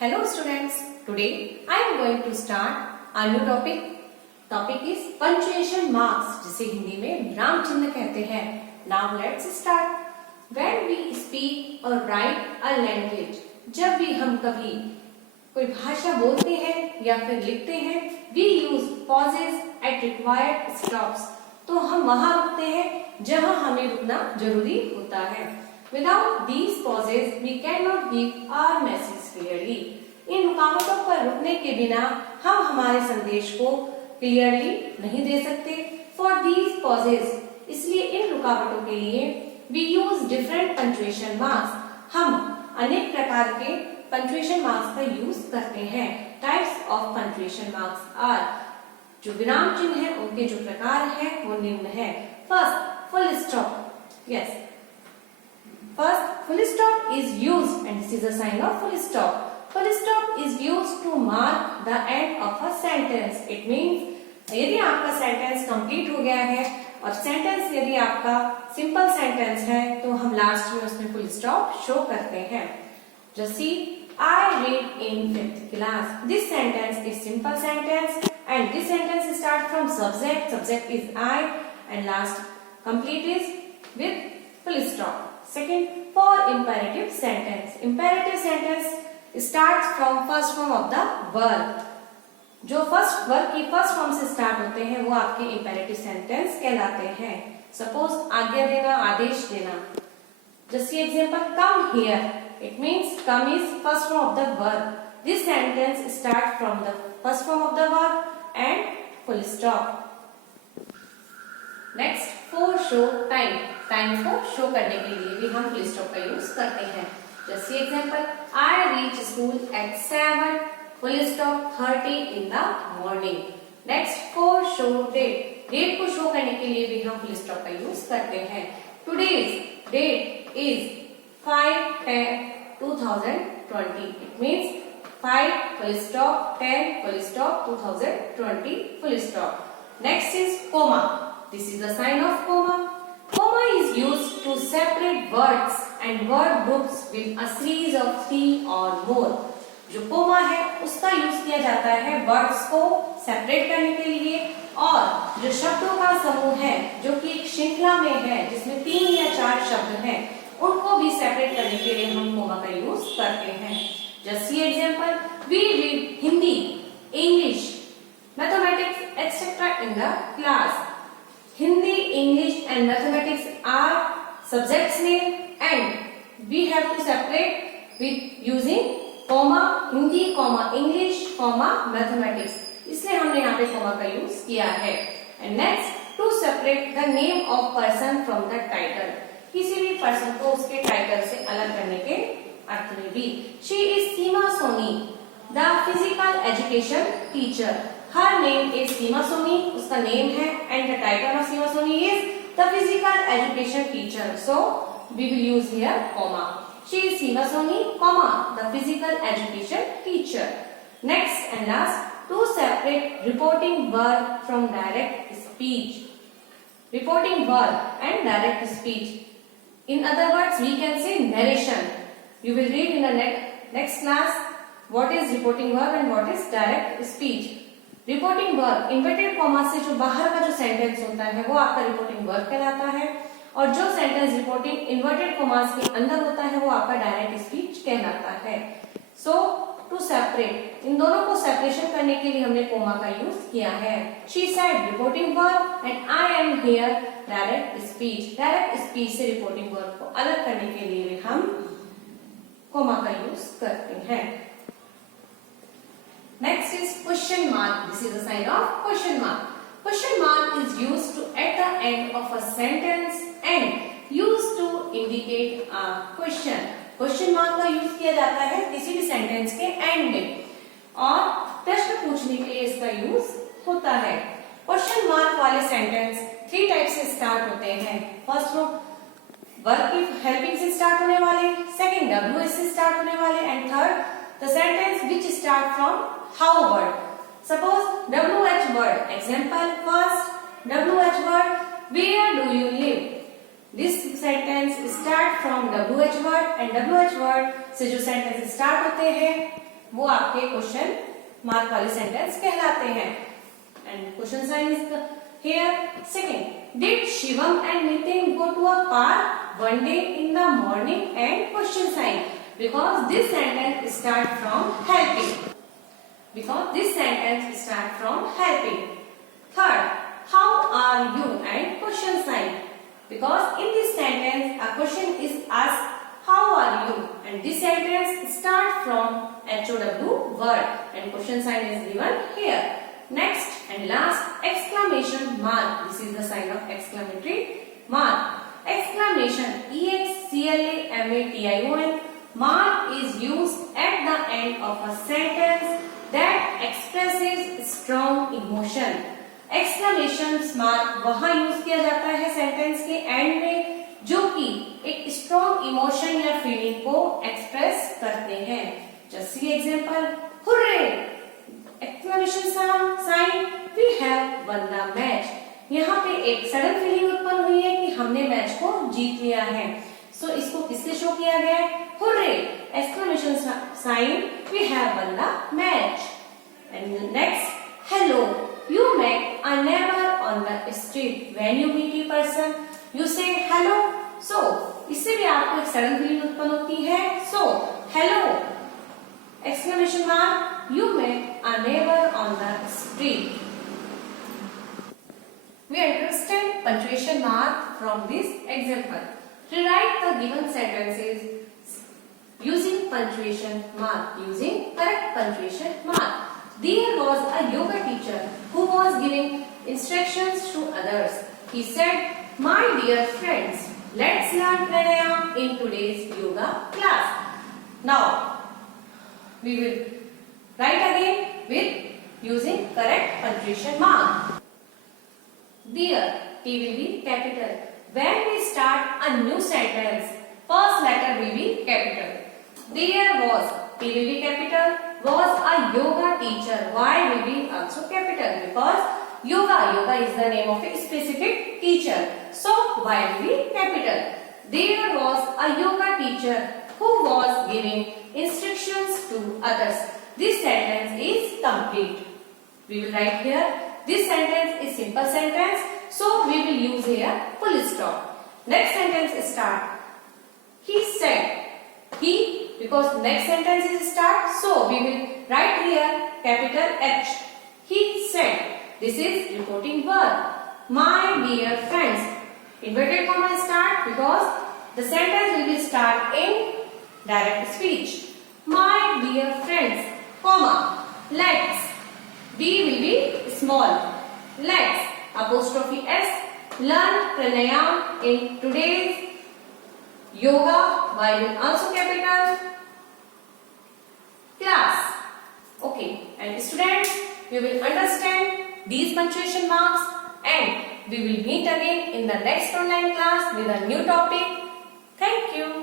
Hello students, today I am going to start a new topic. Topic is punctuation marks, जिसे हिंदी में विराम चिन्ह कहते हैं. Now let's start. When we speak or write a language, जब भी हम कभी कोई भाषा बोलते हैं या फिर लिखते हैं, we use pauses at required stops. तो हम वहां रुकते हैं जहां हमें रुकना जरूरी होता है. Without these pauses, we cannot give our message clearly. इन रुकावटों पर रुकने के बिना हम हमारे संदेश को क्लियरली नहीं दे सकते. For these pauses, इसलिए इन रुकावटों के लिए we use different punctuation marks. हम अनेक प्रकार के punctuation marks का यूज करते हैं. Types of punctuation marks are, जो विराम चिन्ह है उनके जो प्रकार हैं वो निम्न है. First, full stop. Yes. First, full stop is used, and this is a sign of full stop. Full stop is used to mark the end of a sentence. It means यदि आपका सेंटेंस कंप्लीट हो गया है और sentence यदि आपका simple sentence है तो हम लास्ट में उसमें फुल स्टॉप शो करते हैं. Just see, I read in 5th class. This sentence is simple sentence, and this sentence starts from subject. Subject is I, and last complete is with full stop. Second, for imperative sentence. Imperative sentence starts from first form of the verb. जो first verb की first form से start होते हैं वो आपके imperative sentence कहलाते हैं. Suppose आज्ञा देना, आदेश देना. Just see example, come here. It means come is first form of the verb. This sentence starts from the first form of the verb and full stop. Next, for show time. Time को show करने के लिए भी हम full stop का use करते हैं. Just see example, I reach school at 7, full stop 30 in the morning. Next, for show date. Date को शो करने के लिए भी हम फुल स्टॉप का यूज करते हैं. Today's date is 5/10/2020. It means 5 full stop 10 full stop 2020 full stop. Next is comma. This is the sign of comma. Comma is used to separate words and word groups with a series of 3 or more. जो coma है उसका use किया जाता है words को separate करने के लिए, और जो शब्दों का समूह है जो कि एक श्रृंखला में है जिसमें 3 या 4 शब्द हैं उनको भी सेपरेट करने के लिए हम कोमा का यूज करते हैं. Just see example, we read Hindi, English, mathematics etc. in the class. Hindi, English and mathematics are subjects name, and we have to separate with using comma Hindi, comma English, comma mathematics. इसलिए हमने यहाँ पे comma का use किया है. And next, to separate the name of person from the title. किसी भी person को उसके टाइटल से अलग करने के अर्थ में भी. She is Seema Soni, the physical education teacher. Her name is Seema Soni, उसका नेम है, and the title of Seema Soni is the physical education teacher. So we will use here comma. She is Seema Soni, comma the physical education teacher. Next and last, to separate reporting verb from direct speech. Reporting verb and direct speech. In other words, we can say narration. You will read in the next class what is reporting verb and what is direct speech. Reporting verb inverted comma से जो बाहर का जो sentence होता है वो आपका reporting verb कहलाता है, और जो सेंटेंस रिपोर्टिंग इन्वर्टेड कॉमास के अंदर होता है वो आपका डायरेक्ट स्पीच कहलाता है. सो टू सेपरेट, इन दोनों को सेपरेशन करने के लिए हमने कोमा का यूज किया है. She said reporting verb and I am here direct speech. Direct speech से रिपोर्टिंग वर्ब को अलग करने के लिए हम कोमा का यूज करते हैं. Next is question mark. This is a sign of question mark. Question mark is used to at the end of a sentence and used to indicate a question. Question mark का use किया जाता है किसी भी sentence के and में, और प्रश्न पूछने के लिए इसका यूज होता है. क्वेश्चन मार्क वाले सेंटेंस 3 टाइप से स्टार्ट होते हैं. फर्स्ट वर्ब की हेल्पिंग से स्टार्ट होने वाले, सेकंड WH से स्टार्ट होने वाले, and third the sentence which start from how word. Suppose WH word. Example, first WH word, where do you live? This sentence start from WH word, and WH word से जो sentence start होते हैं वो आपके question mark वाले sentence कहलाते हैं. And question sign is here. Second, did Shivam and Nitin go to a park one day in the morning? And question sign, because this sentence start from helping. Because this sentence start from helping. Third, how are you? And question sign, because in this sentence a question is asked, how are you? And this sentence start from HOW word and question sign is given here. Next and last, exclamation mark. This is the sign of exclamatory mark. Exclamation, EXCLAMATION. Mark is used at the end of a sentence that expresses strong emotion. Exclamation mark वहाँ use किया जाता है sentence के and में जो कि एक strong emotion या फीलिंग को एक्सप्रेस करते हैं. Just see example, hurray! Exclamation sign, we have won the match. यहाँ पे एक सडन फीलिंग उत्पन्न हुई है कि हमने मैच को जीत लिया है. सो इसको किससे शो किया गया है? Hurray! Exclamation sign, we have won the match. And next, hello, you met a neighbour on the street. When you meet a person you say hello. So इससे भी आपको एक सडन फीलिंग उत्पन्न होती है. So hello, exclamation mark, you met a neighbor on the street. We understand punctuation mark from this example. Rewrite the given sentences using punctuation mark, using correct punctuation mark. There was a yoga teacher who was giving instructions to others. He said, my dear friends, let's learn pranayama in today's yoga class. Now, we will write again with using correct punctuation mark. There, T will be capital. When we start a new sentence, first letter will be capital. There was, T will be capital, was a yoga teacher. Y will be also capital because yoga is the name of a specific teacher. So, Y will be capital. There was a yoga teacher who was giving instructions to others. This sentence is complete. We will write here, this sentence is simple sentence, so we will use here full stop. Next sentence start. He said, he, because next sentence is start, so we will write here capital H. He said, this is reporting verb. My dear friends, inverted comma start because the sentence will be start in direct speech. My dear friends, comma, let's. D will be small. Let's, apostrophe S, learn pranayama in today's yoga. Y will also capital. Class. Okay, and students, we will understand these punctuation marks and we will meet again in the next online class with a new topic. Thank you.